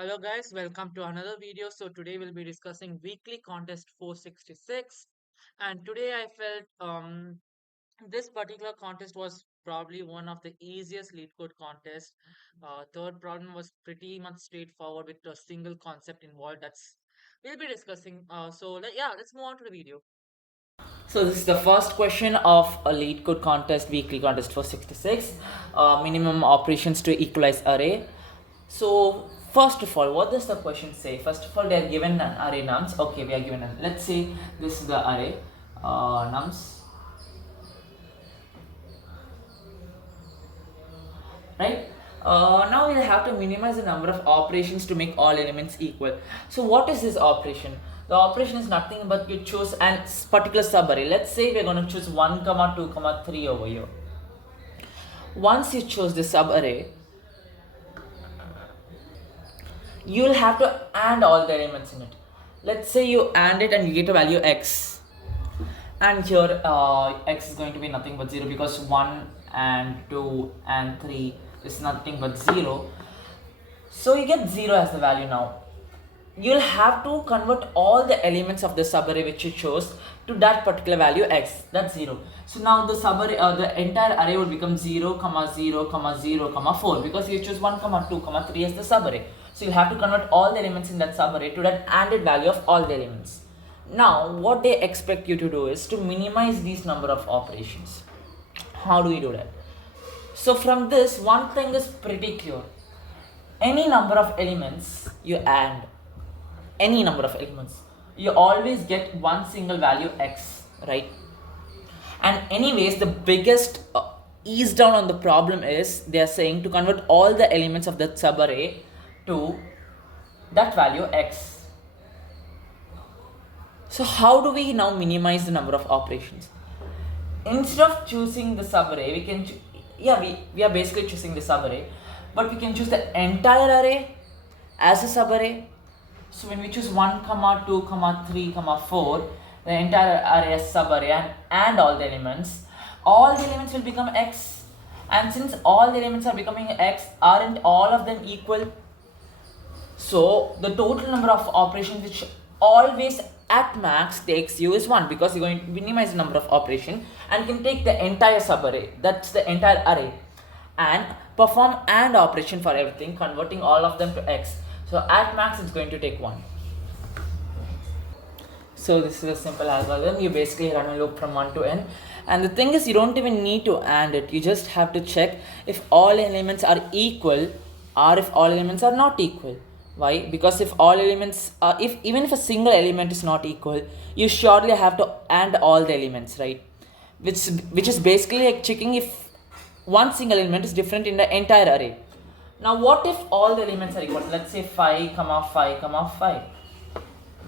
Hello guys, welcome to another video. So today we'll be discussing weekly contest 466, and today I felt this particular contest was probably one of the easiest lead code contests. Third problem was pretty much straightforward with a single concept involved. That's we'll be discussing. Let's move on to the video. So this is the first question of a LeetCode contest, weekly contest for 66. Minimum operations to equalize array. So first of all, what does the question say? First of all, they are given an array nums. Okay, we are given an. Let's say this is the array nums, right? Now we'll have to minimize the number of operations to make all elements equal. So what is this operation? The operation is nothing but you choose a particular subarray. Let's say we're going to choose 1 comma 2 comma 3 over here. Once you choose the subarray, you'll have to AND all the elements in it. Let's say you AND it and you get a value x, and here x is going to be nothing but 0 because 1 and 2 and 3 is nothing but 0. So you get 0 as the value. Now you'll have to convert all the elements of the subarray which you chose to that particular value x, that's 0. So now the subarray, the entire array will become 0 comma 0 comma 0 comma 4 because you choose 1 comma 2 comma 3 as the subarray. So you have to convert all the elements in that subarray to that ANDed value of all the elements. Now what they expect you to do is to minimize these number of operations. How do we do that? So from this, one thing is pretty clear. Any number of elements you AND, any number of elements, you always get one single value x, right? And anyways, the biggest ease down on the problem is they are saying to convert all the elements of that subarray to that value x. So how do we now minimize the number of operations? Instead of choosing the subarray, we can we are basically choosing the subarray, but we can choose the entire array as a subarray. So when we choose 1 comma 2 comma 3 comma 4, the entire array is subarray and all the elements will become x. And since all the elements are becoming x, aren't all of them equal? So the total number of operations which always at max takes you is 1 because you're going to minimize the number of operation and can take the entire subarray, that's the entire array, and perform AND operation for everything, converting all of them to x. So at max it's going to take 1. So this is a simple algorithm. You basically run a loop from 1 to n, and the thing is you don't even need to AND it. You just have to check if all elements are equal or if all elements are not equal. Why? Because if all elements are, even if a single element is not equal, you surely have to AND all the elements, right? Which is basically like checking if one single element is different in the entire array. Now what if all the elements are equal? Let's say 5 comma 5 comma 5.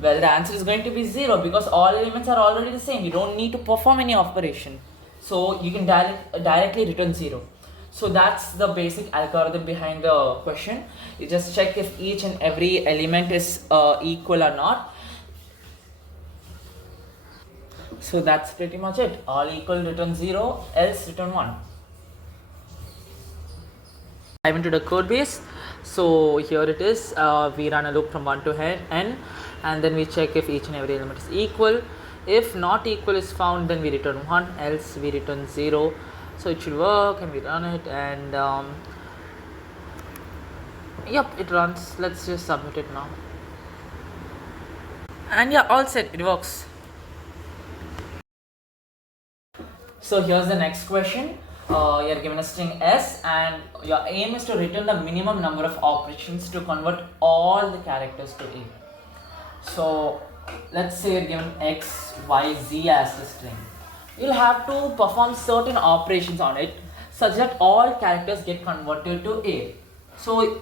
Well, the answer is going to be 0 because all elements are already the same. You don't need to perform any operation. So you can directly return 0. So that's the basic algorithm behind the question. You just check if each and every element is equal or not. So that's pretty much it. All equal, return 0, else return 1. Dive into the code base. So here it is. We run a loop from 1 to n, and then we check if each and every element is equal. If not equal is found, then we return 1, else we return 0. So it should work, and we run it, and yep, it runs. Let's just submit it now. And yeah, all set, it works. So here's the next question. You're given a string s, and your aim is to return the minimum number of operations to convert all the characters to a. So let's say you're given x, y, z as the string. You'll have to perform certain operations on it such that all characters get converted to a. So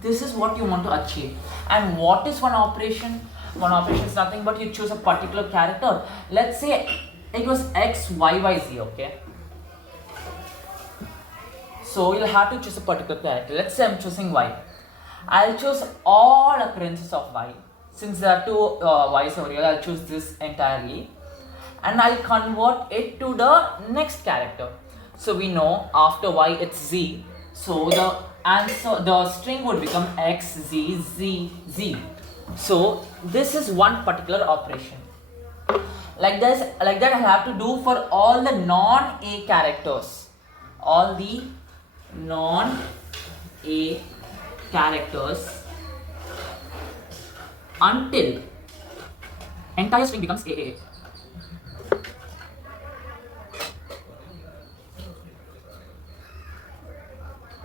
this is what you want to achieve. And what is one operation? One operation is nothing but you choose a particular character. Let's say it was x, y, y, z, okay? So you'll have to choose a particular character. Let's say I'm choosing y. I'll choose all occurrences of y. Since there are two y's over here, I'll choose this entirely. And I'll convert it to the next character. So we know after y it's z. So the and so the string would become x, z, z, z. So this is one particular operation. Like that I have to do for all the non-A characters. All the non-A characters until entire string becomes AAA.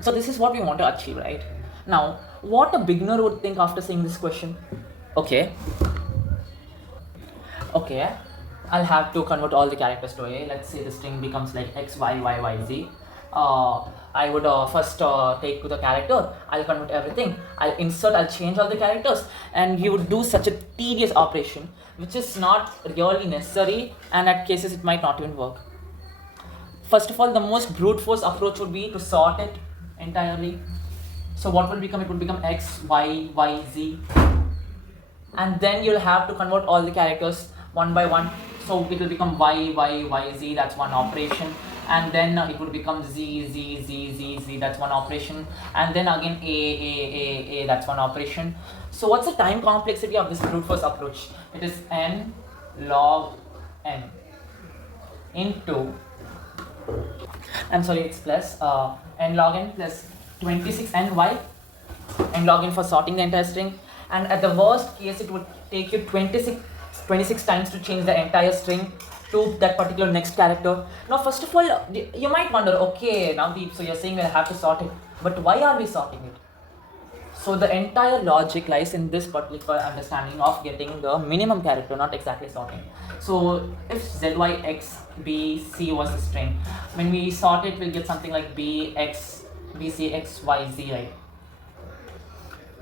So this is what we want to achieve, right? Now, what a beginner would think after seeing this question. Okay, I'll have to convert all the characters to A. Let's say the string becomes like x, y, y, y, z. I would first take to the character, I'll convert everything, I'll insert, I'll change all the characters, and you would do such a tedious operation which is not really necessary, and at cases it might not even work. First of all, the most brute force approach would be to sort it entirely. So what will become? It would become x, y, y, z, and then you'll have to convert all the characters one by one. So it will become y, y, y, z, that's one operation, and then it would become z, z, z, z, z, that's one operation, and then again a, that's one operation. So what's the time complexity of this brute force approach? It is n log n into, I'm sorry, it's plus n log n plus 26n y, n log n for sorting the entire string, and at the worst case it would take you 26 times to change the entire string to that particular next character. Now first of all, you might wonder, okay, now so you're saying we'll have to sort it, but why are we sorting it? So the entire logic lies in this particular understanding of getting the minimum character, not exactly sorting. So if z, y, x, b, c was a string, when we sort it, we'll get something like b, x, b, c, x, y, z, right?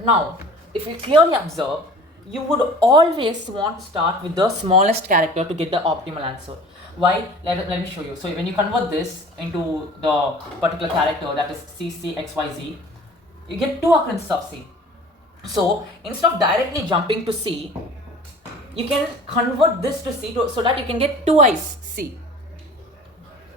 Now, if you clearly observe, you would always want to start with the smallest character to get the optimal answer. Why? Let me show you. So when you convert this into the particular character, that is c, c, x, y, z, you get two occurrences of c. So instead of directly jumping to c, you can convert this to c so that you can get twice c.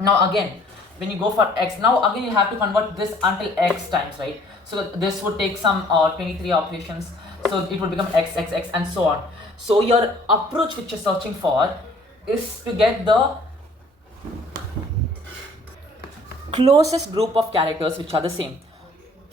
Now again, when you go for x, now again you have to convert this until x times, right? So this would take some 23 operations. So it would become x, x, x, and so on. So your approach which you're searching for is to get the closest group of characters which are the same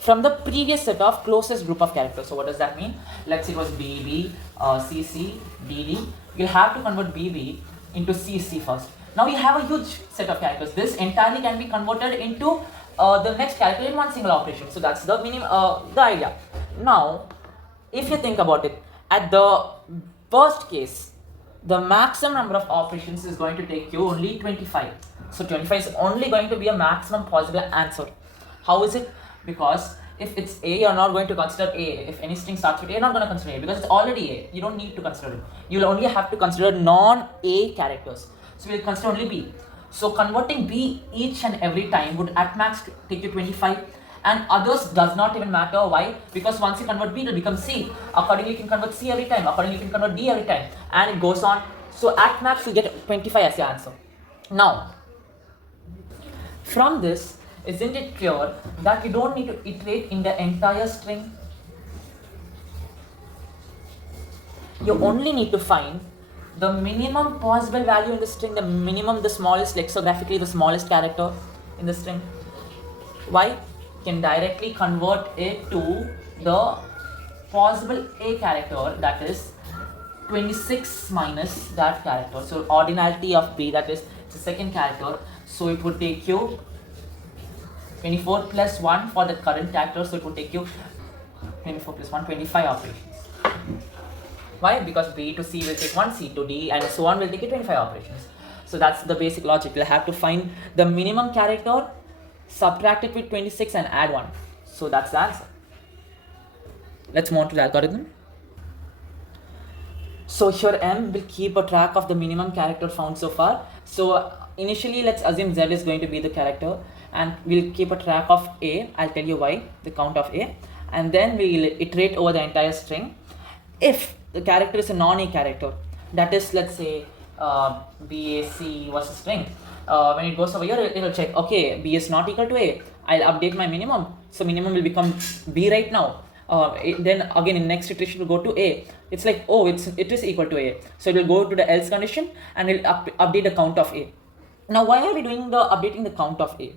from the previous set of closest group of characters. So what does that mean? Let's say it was BB, CC, DD. You'll have to convert BB into CC first. Now you have a huge set of characters. This entirely can be converted into the next character in one single operation. So that's the the idea. Now, if you think about it, at the worst case, the maximum number of operations is going to take you only 25. So 25 is only going to be a maximum possible answer. How is it? Because if it's A, you're not going to consider A. If any string starts with A, you're not going to consider A because it's already A. You don't need to consider it. You'll only have to consider non-A characters. So we'll consider only B. So converting B each and every time would at max take you 25, and others does not even matter. Why? Because once you convert B, it will become C. Accordingly, you can convert C every time. Accordingly, you can convert D every time, and it goes on. So at max, you get 25 as your answer. Now, from this, isn't it clear that you don't need to iterate in the entire string? You only need to find the minimum possible value in the string, the minimum, the smallest, lexicographically the smallest character in the string. Why? You can directly convert it to the possible A character, that is 26 minus that character. So ordinality of B, that is the second character. So it would take you 24 plus 1 for the current character, so it would take you 24 plus 1, 25 operations. Why? Because B to C will take 1, C to D, and so on will take you 25 operations. So that's the basic logic. We'll have to find the minimum character, subtract it with 26 and add 1. So that's the answer. Let's move on to the algorithm. So here M will keep a track of the minimum character found so far. So initially, let's assume Z is going to be the character, and we'll keep a track of A. I'll tell you why, the count of A, and then we'll iterate over the entire string. If the character is a non-A character, that is, let's say BAC was a string, when it goes over here, it will check, okay, B is not equal to A, I'll update my minimum, so minimum will become B right now. Then again in next iteration will go to A. It's like, oh, it is equal to A, so it will go to the else condition and it will update the count of A. Now why are we doing the updating the count of A?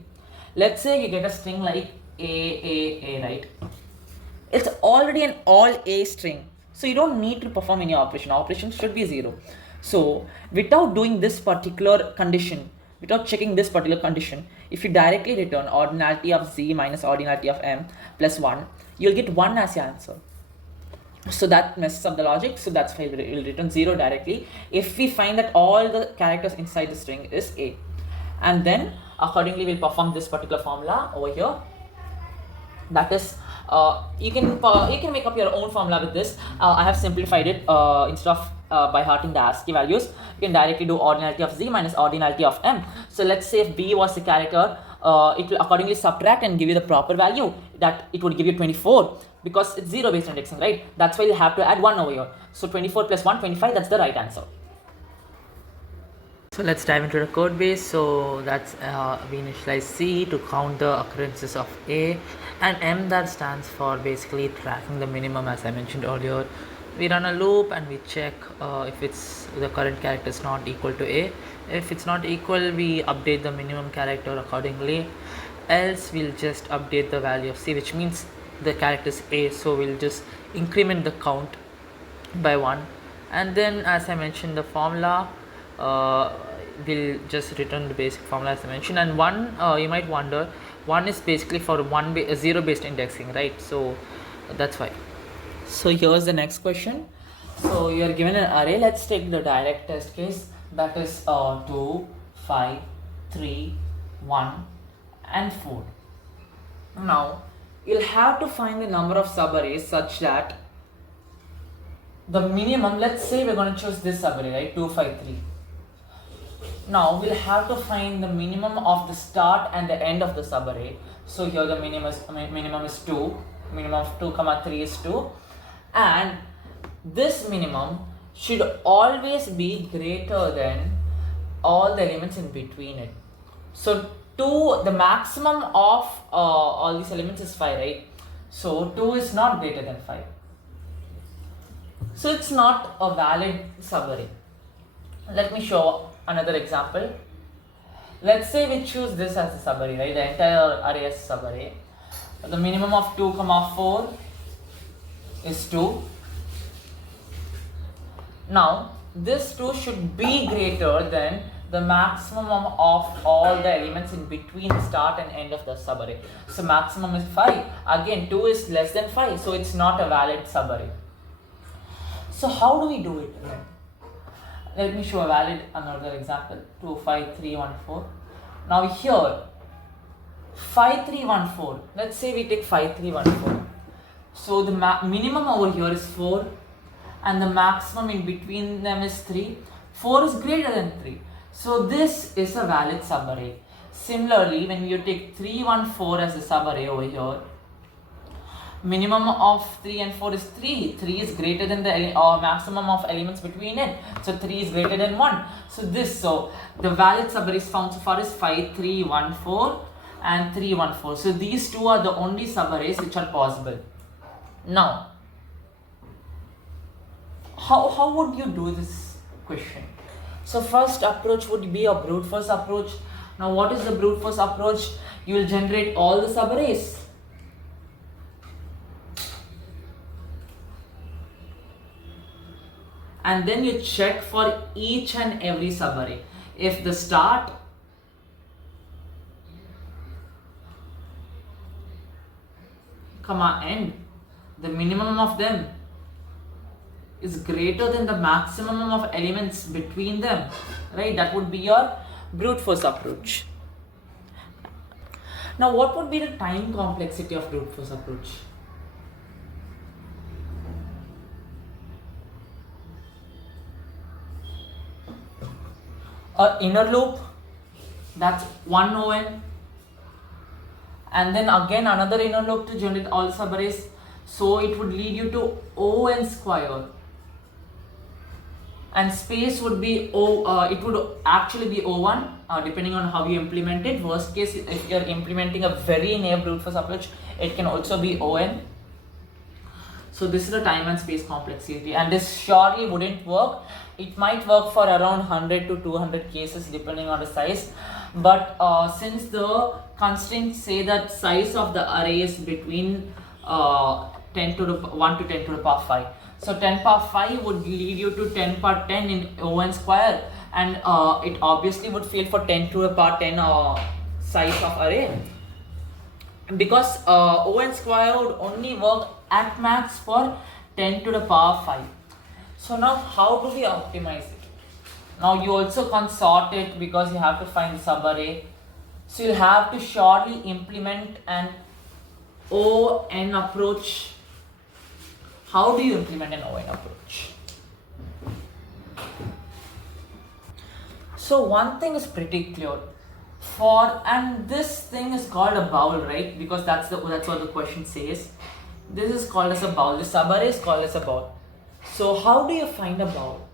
Let's say you get a string like A, right? It's already an all A string, so you don't need to perform any operation should be 0. So without doing this particular condition, without checking this particular condition, if you directly return ordinality of Z minus ordinality of M plus 1, you'll get 1 as your answer. So that messes up the logic, so that's why we'll return 0 directly if we find that all the characters inside the string is A. And then accordingly we'll perform this particular formula over here. That is, you can make up your own formula with this. I have simplified it. Instead of by hearting the ASCII values, you can directly do ordinality of Z minus ordinality of M. So let's say if B was the character, it will accordingly subtract and give you the proper value. That it would give you 24 because it's 0 based indexing, right? That's why you have to add 1 over here. So 24 plus 1, 25, that's the right answer. So let's dive into the code base. So that's we initialize C to count the occurrences of A, and M that stands for basically tracking the minimum, as I mentioned earlier. We run a loop and we check if it's the current character is not equal to A. If it's not equal, we update the minimum character accordingly. Else we'll just update the value of C, which means the character is A, so we'll just increment the count by 1. And then as I mentioned, the formula, we'll just return the basic formula as I mentioned. And 1, you might wonder, 1 is basically for 0 based indexing, right? So that's why. So here's the next question. So you are given an array. Let's take the direct test case, that is 2, 5, 3, 1 and 4. Now you'll have to find the number of subarrays such that the minimum, let's say we're going to choose this subarray, right? 2, 5, 3. Now we'll have to find the minimum of the start and the end of the subarray. So here the minimum is 2, minimum of 2 comma 3 is 2, and this minimum should always be greater than all the elements in between it. So 2, the maximum of all these elements is 5, right? So 2 is not greater than 5. So it's not a valid subarray. Let me show another example. Let's say we choose this as a subarray, right? The entire array as a subarray. The minimum of 2 comma 4 is 2. Now this 2 should be greater than the maximum of all the elements in between the start and end of the subarray. So maximum is 5. Again, 2 is less than 5, so it's not a valid subarray. So how do we do it then? Let me show another example. 2, 5, 3, 1, 4. Now here 5, 3, 1, 4. Let's say we take 5, 3, 1, 4. So the minimum over here is 4 and the maximum in between them is 3. 4 is greater than 3. So this is a valid subarray. Similarly, when you take 3, 1, 4 as a subarray over here, minimum of 3 and 4 is 3. 3 is greater than the maximum of elements between it. So 3 is greater than 1. So the valid subarrays found so far is 5, 3, 1, 4 and 3, 1, 4. So these two are the only subarrays which are possible. Now, how would you do this question? So first approach would be a brute force approach. Now what is the brute force approach? You will generate all the subarrays. And then you check for each and every subarray. If the start comma end, the minimum of them is greater than the maximum of elements between them, right? That would be your brute force approach. Now what would be the time complexity of brute force approach? A inner loop, that's 1 on, and then again another inner loop to generate all subarrays, so it would lead you to on square, and space would be it would actually be O1, depending on how you implement it. Worst case, if you're implementing a very near brute force approach, it can also be on. So this is the time and space complexity, and this surely wouldn't work. It might work for around 100 to 200 cases depending on the size, but since the constraints say that size of the array is between 10 to the 1 to 10 to the power 5, so 10 power 5 would lead you to 10 power 10 in O(n) square, and it obviously would fail for 10 to the power 10 size of array, because O(n) square would only work at max for 10 to the power 5. So now how do we optimize it? Now you also can't sort it because you have to find the subarray. So you'll have to surely implement an O(n) approach. How do you implement an O(n) approach? So one thing is pretty clear. And this thing is called a bowl, right? Because that's what the question says. This is called as a bowl. The subarray is called as a bowl. So how do you find a bowl?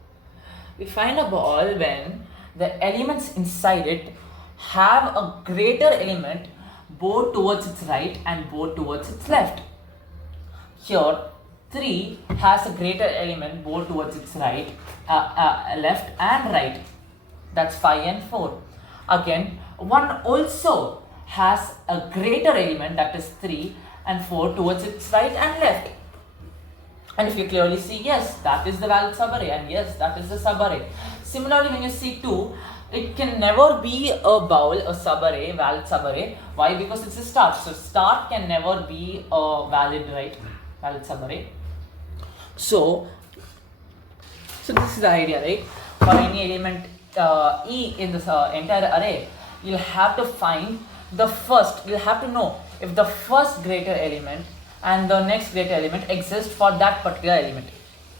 We find a bowl when the elements inside it have a greater element both towards its right and both towards its left. Here 3 has a greater element both towards its right, left and right. That's 5 and 4. Again, 1 also has a greater element, that is 3 and 4 towards its right and left. And if you clearly see, yes, that is the valid subarray, and yes, that is the subarray. Similarly, when you see 2, it can never be a bowl, a subarray, valid subarray. Why? Because it's a start. So start can never be a valid subarray. So this is the idea, right? For any element E in this entire array, you'll have to find the first. You'll have to know if the first greater element and the next greater element exist for that particular element.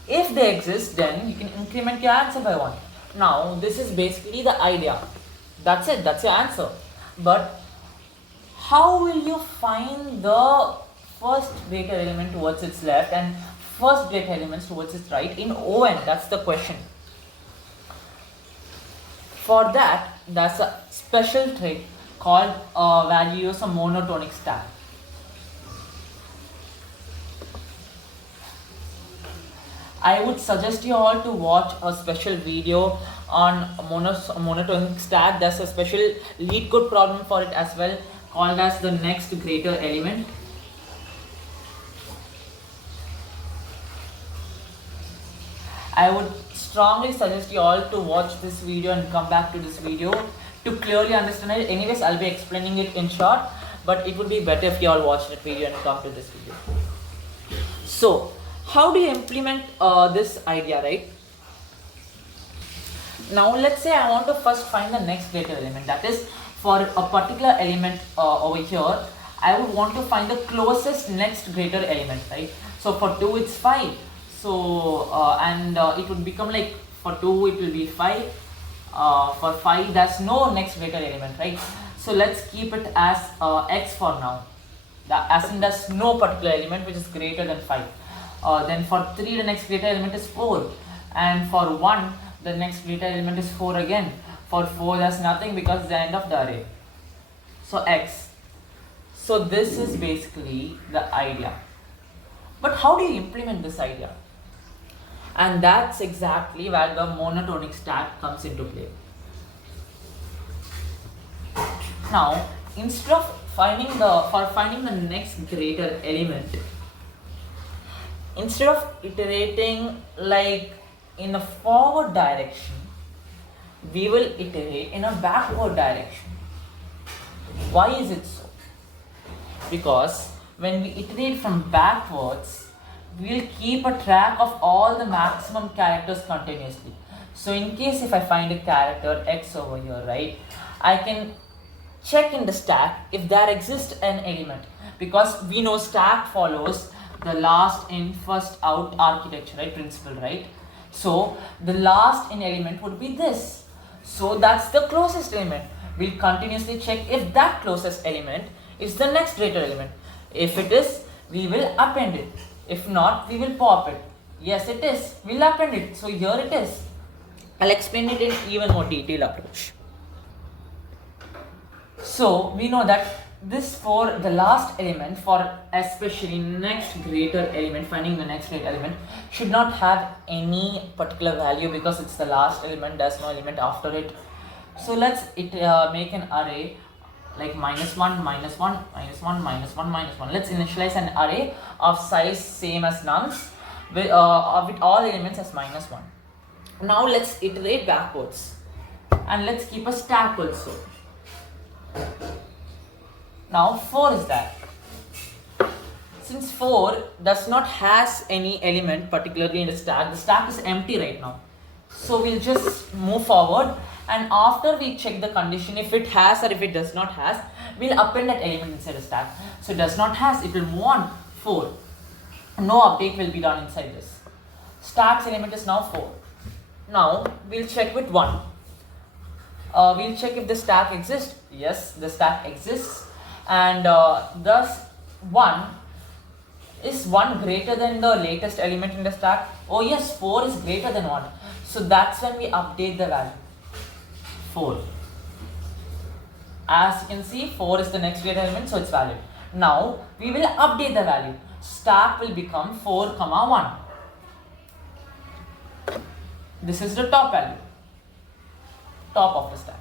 If they exist, then you can increment your answer by 1. Now this is basically the idea. That's it. That's your answer. But how will you find the first greater element towards its left and first greater elements towards its right in O(n)? That's the question. For that, there's a special trick called where you use a monotonic stack. I would suggest you all to watch a special video on monotonic stack. There's a special LeetCode problem for it as well, called as the next greater element. I would strongly suggest you all to watch this video and come back to this video to clearly understand it. Anyways, I'll be explaining it in short, but it would be better if you all watch that video and come to this video. So how do you implement this idea, right? Now let's say I want to first find the next greater element. That is, for a particular element over here, I would want to find the closest next greater element, right? So for 2 it's 5. So it would become like, for 2 it will be 5. For 5 there's no next greater element, right? So let's keep it as x for now. As in there's no particular element which is greater than 5. Then for 3 the next greater element is 4, and for 1 the next greater element is 4 again. For 4 there's nothing because it's the end of the array. So x. So this is basically the idea. But how do you implement this idea? And that's exactly where the monotonic stack comes into play. Now, instead of finding the next greater element, instead of iterating like in a forward direction, we will iterate in a backward direction. Why is it so? Because when we iterate from backwards, we'll keep a track of all the maximum characters continuously. So in case if I find a character x over here, right, I can check in the stack if there exists an element, because we know stack follows the last in first out architecture, right, principle, right? So the last in element would be this. So that's the closest element. We'll continuously check if that closest element is the next greater element. If it is, we will append it. If not, we will pop it. Yes, it is. We'll append it. So here it is. I'll explain it in even more detailed approach. So we know that this for the last element, for especially next greater element, finding the next greater element should not have any particular value because it's the last element, there's no element after it. So let's make an array like minus 1, minus 1, minus 1, minus 1, minus 1. Let's initialize an array of size same as nums with all elements as minus 1. Now let's iterate backwards and let's keep a stack also. Now 4 is that. Since 4 does not has any element particularly in the stack is empty right now. So we'll just move forward, and after we check the condition if it has or if it does not has, we'll append that element inside the stack. So it does not has, it will move on 4. No update will be done inside this. Stack's element is now 4. Now we'll check with 1. We'll check if the stack exists. Yes, the stack exists, and thus 1 is 1 greater than the latest element in the stack. Oh yes, 4 is greater than 1. So that's when we update the value 4. As you can see, 4 is the next greater element, so it's valid. Now we will update the value. Stack will become 4, 1. This is the top value, top of the stack.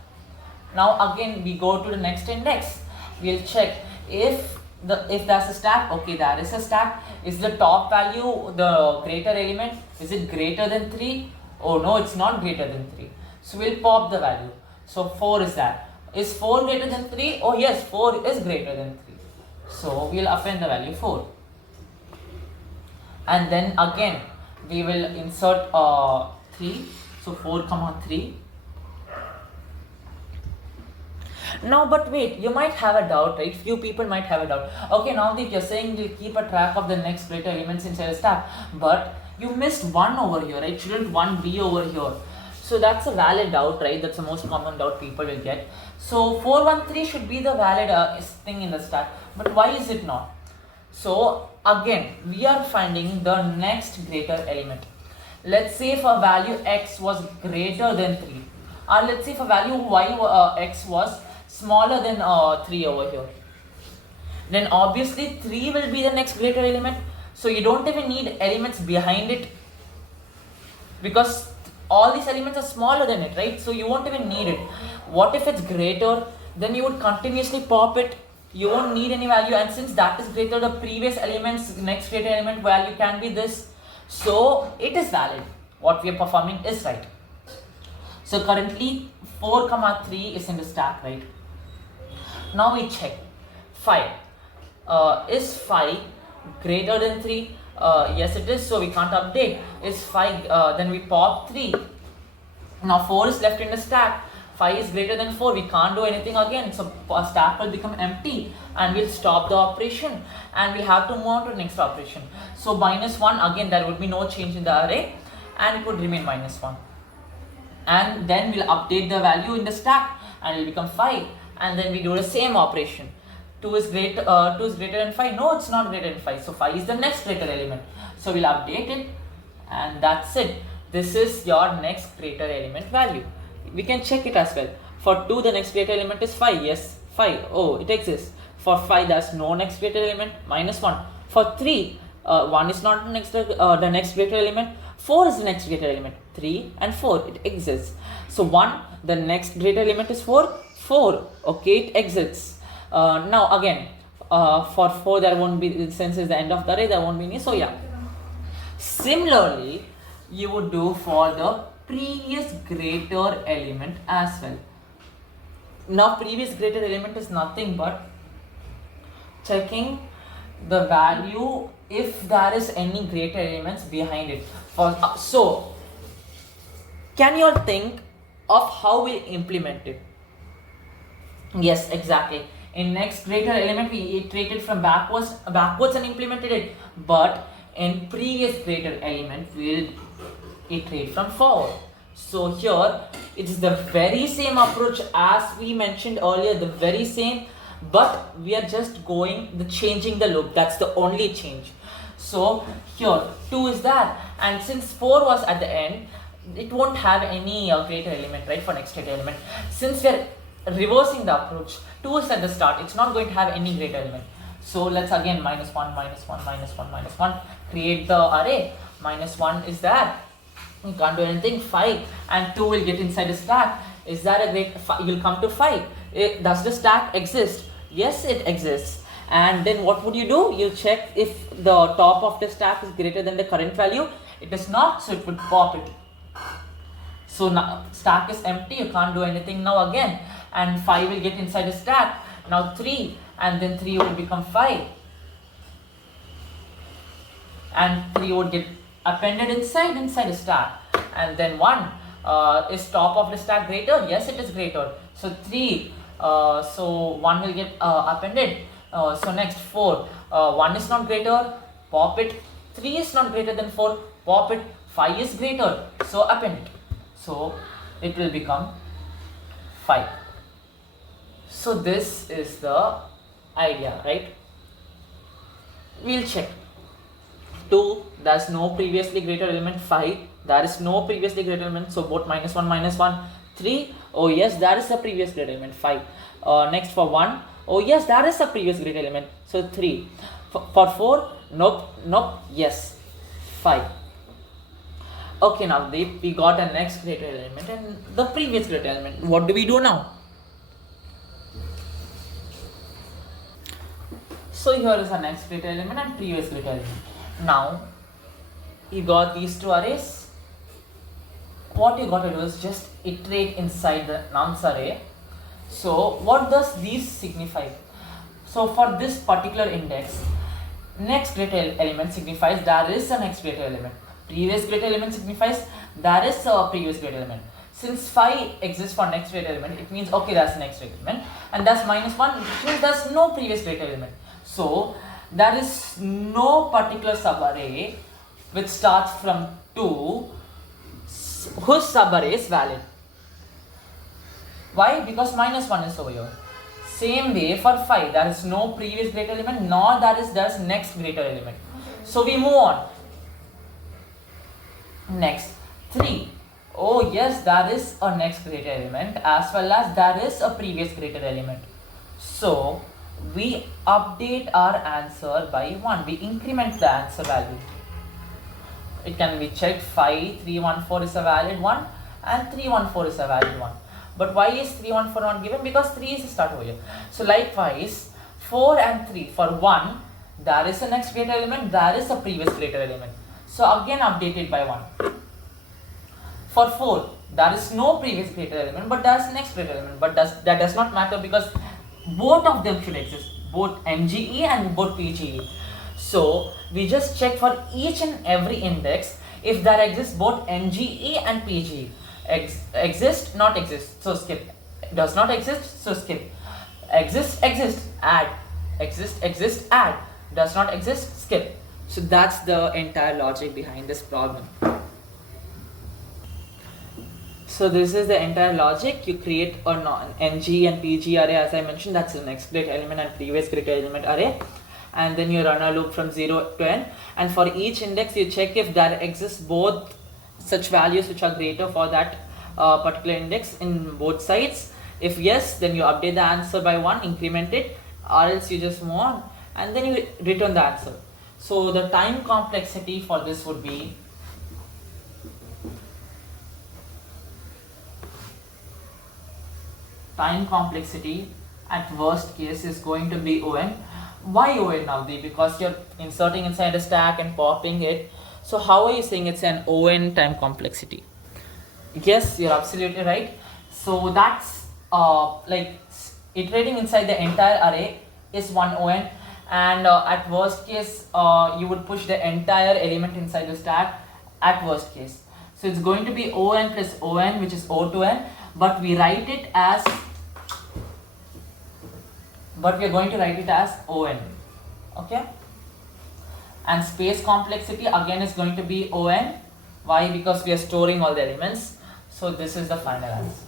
Now again we go to the next index. We'll check if there's a stack. Okay, there is a stack. Is the top value the greater element? Is it greater than 3? Oh no, it's not greater than 3. So we'll pop the value. So 4 is that. Is 4 greater than 3? Oh yes, 4 is greater than 3. So we'll append the value 4. And then again we will insert 3. So 4, 3. Now but wait, you might have a doubt, right? Few people might have a doubt. Okay, now that you're saying you'll keep a track of the next greater elements inside a stack, but you missed 1 over here, right? Shouldn't 1 be over here? So that's a valid doubt, right? That's the most common doubt people will get. So 413 should be the valid thing in the stack, but why is it not? So again, we are finding the next greater element. Let's say if a value x was greater than 3, or let's say if a value x was smaller than 3 over here, then obviously 3 will be the next greater element. So you don't even need elements behind it because all these elements are smaller than it, right? So you won't even need it. What if it's greater? Then you would continuously pop it. You won't need any value, and since that is greater, the previous element's next greater element value can be this. So it is valid. What we are performing is right. So currently 4, 3 is in the stack, right? Now we check 5. Is 5 greater than 3? Yes it is, so we can't update. Is 5, then we pop 3. Now 4 is left in the stack. 5 is greater than 4, we can't do anything again, so stack will become empty and we'll stop the operation and we have to move on to the next operation. So -1, again there would be no change in the array and it would remain -1. And then we'll update the value in the stack and it will become 5, and then we do the same operation. 2 is greater than 5. No, it's not greater than 5. So 5 is the next greater element. So we'll update it, and that's it. This is your next greater element value. We can check it as well. For 2, the next greater element is 5. Yes, 5. Oh, it exists. For 5, there's no next greater element. -1. For 3, 1 is not the next greater element. 4 is the next greater element. 3 and 4, it exists. So 1, the next greater element is 4. 4, okay, it exists. Now again, for 4 there won't be, since it's the end of the array, there won't be any. So yeah, similarly you would do for the previous greater element as well. Now previous greater element is nothing but checking the value if there is any greater elements behind it. So can you all think of how we implement it? Yes, exactly. In next greater element we iterated from backwards and implemented it, but in previous greater element we'll iterate from forward. So here it is the very same approach as we mentioned earlier, the very same, but we are just changing the loop. That's the only change. So here 2 is that, and since 4 was at the end, it won't have any greater element, right? For next greater element, since we are reversing the approach. 2 is at the start, it's not going to have any greater element. So let's again minus 1, minus 1, minus 1, minus 1, create the array. Minus 1 is there, you can't do anything. 5 and 2 will get inside the stack. Is that a great, you'll come to 5. Does the stack exist? Yes, it exists. And then what would you do? You check if the top of the stack is greater than the current value. It is not, so it would pop it. So now stack is empty, you can't do anything now again, and 5 will get inside the stack. Now 3, and then 3 will become 5, and 3 would get appended inside the stack. And then 1, is top of the stack greater? Yes, it is greater. So 3, so 1 will get appended. So next 4, 1 is not greater, pop it. 3 is not greater than 4, pop it. 5 is greater, so append it. So it will become 5. So this is the idea, right? We'll check. 2, there's no previously greater element. 5, there is no previously greater element, so both minus 1, minus 1. 3, oh yes, there is a previous greater element. 5. Next for 1, oh yes, there is a previous greater element, so 3. For 4, nope, yes, 5. Okay, now we got a next greater element and the previous greater element. What do we do now? So here is our next greater element and previous greater element. Now you got these two arrays. What you got to do is just iterate inside the nums array. So what does these signify? So for this particular index, next greater element signifies there is a next greater element. Previous greater element signifies there is a previous greater element. Since 5 exists for next greater element, it means okay, that's next greater element, and that's minus 1, which means there's no previous greater element. So there is no particular subarray which starts from 2 whose subarray is valid. Why? Because minus 1 is over here. Same way for 5, there is no previous greater element, nor there's next greater element. So we move on. Next 3, oh yes, there is a next greater element as well as there is a previous greater element. So we update our answer by 1, we increment the answer value. It can be checked. 5, 314 is a valid one and 314 is a valid one. But why is 314 not given? Because 3 is a start over here. So likewise 4 and 3, for 1 there is a next greater element, there is a previous greater element, so again updated by 1. For 4, there is no previous greater element, but there is a next greater element, but that does not matter because both of them should exist, both NGE and both PGE. So we just check for each and every index if there exists both NGE and PGE. Exist, not exist, so skip. Does not exist, so skip. Exist, add. Exist, add. Does not exist, skip. So that's the entire logic behind this problem. So this is the entire logic. You create an NG and PG array, as I mentioned, that's the next greater element and previous greater element array. And then you run a loop from 0 to n. And for each index, you check if there exists both such values which are greater for that particular index in both sides. If yes, then you update the answer by 1, increment it, or else you just move on and then you return the answer. So the time complexity for this would be at worst case is going to be on. Why on now? Because you're inserting inside a stack and popping it. So how are you saying it's an on time complexity? Yes, you're absolutely right. So that's like iterating inside the entire array is one on, and at worst case you would push the entire element inside the stack at worst case. So it's going to be on plus on, which is o to n, but we write it as, but we are going to write it as on. Okay, and space complexity again is going to be on. Why? Because we are storing all the elements. So this is the final answer.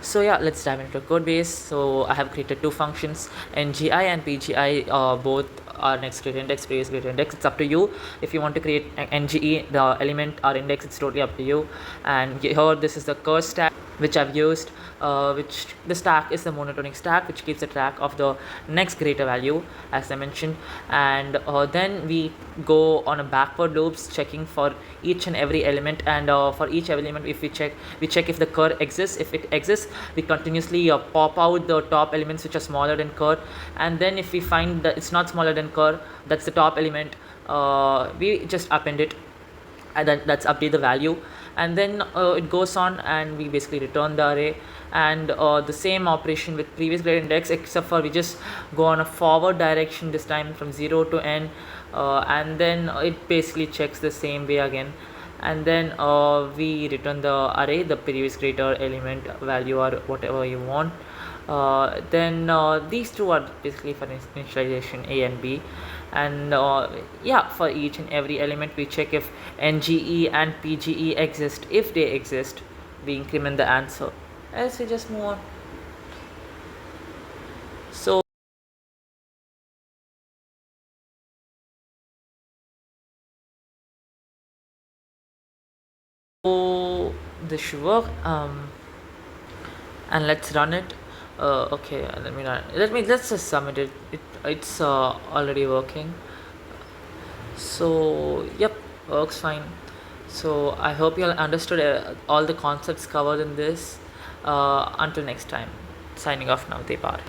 So yeah, let's dive into code base. So I have created two functions, NGI and PGI, both our next greater index, previous greater index. It's up to you. If you want to create an NGE, the element or index, it's totally up to you. And here this is the curse stack which I've used, which the stack is the monotonic stack which keeps a track of the next greater value, as I mentioned. And then we go on a backward loops checking for each and every element, and for each element, if we check if the cur exists. If it exists, we continuously pop out the top elements which are smaller than cur, and then if we find that it's not smaller than cur, that's the top element, we just append it, and that's update the value. And then it goes on and we basically return the array. And the same operation with previous greater index, except for we just go on a forward direction this time from 0 to n, and then it basically checks the same way again. And then we return the array, the previous greater element value or whatever you want. Then these two are basically for initialization, A and B. And yeah, for each and every element we check if NGE and PGE exist. If they exist, we increment the answer, else we just move on. So this should work, and let's run it. Okay, let's just submit it. It's already working. So yep, works fine. So I hope you all understood all the concepts covered in this. Until next time, signing off now, Depar.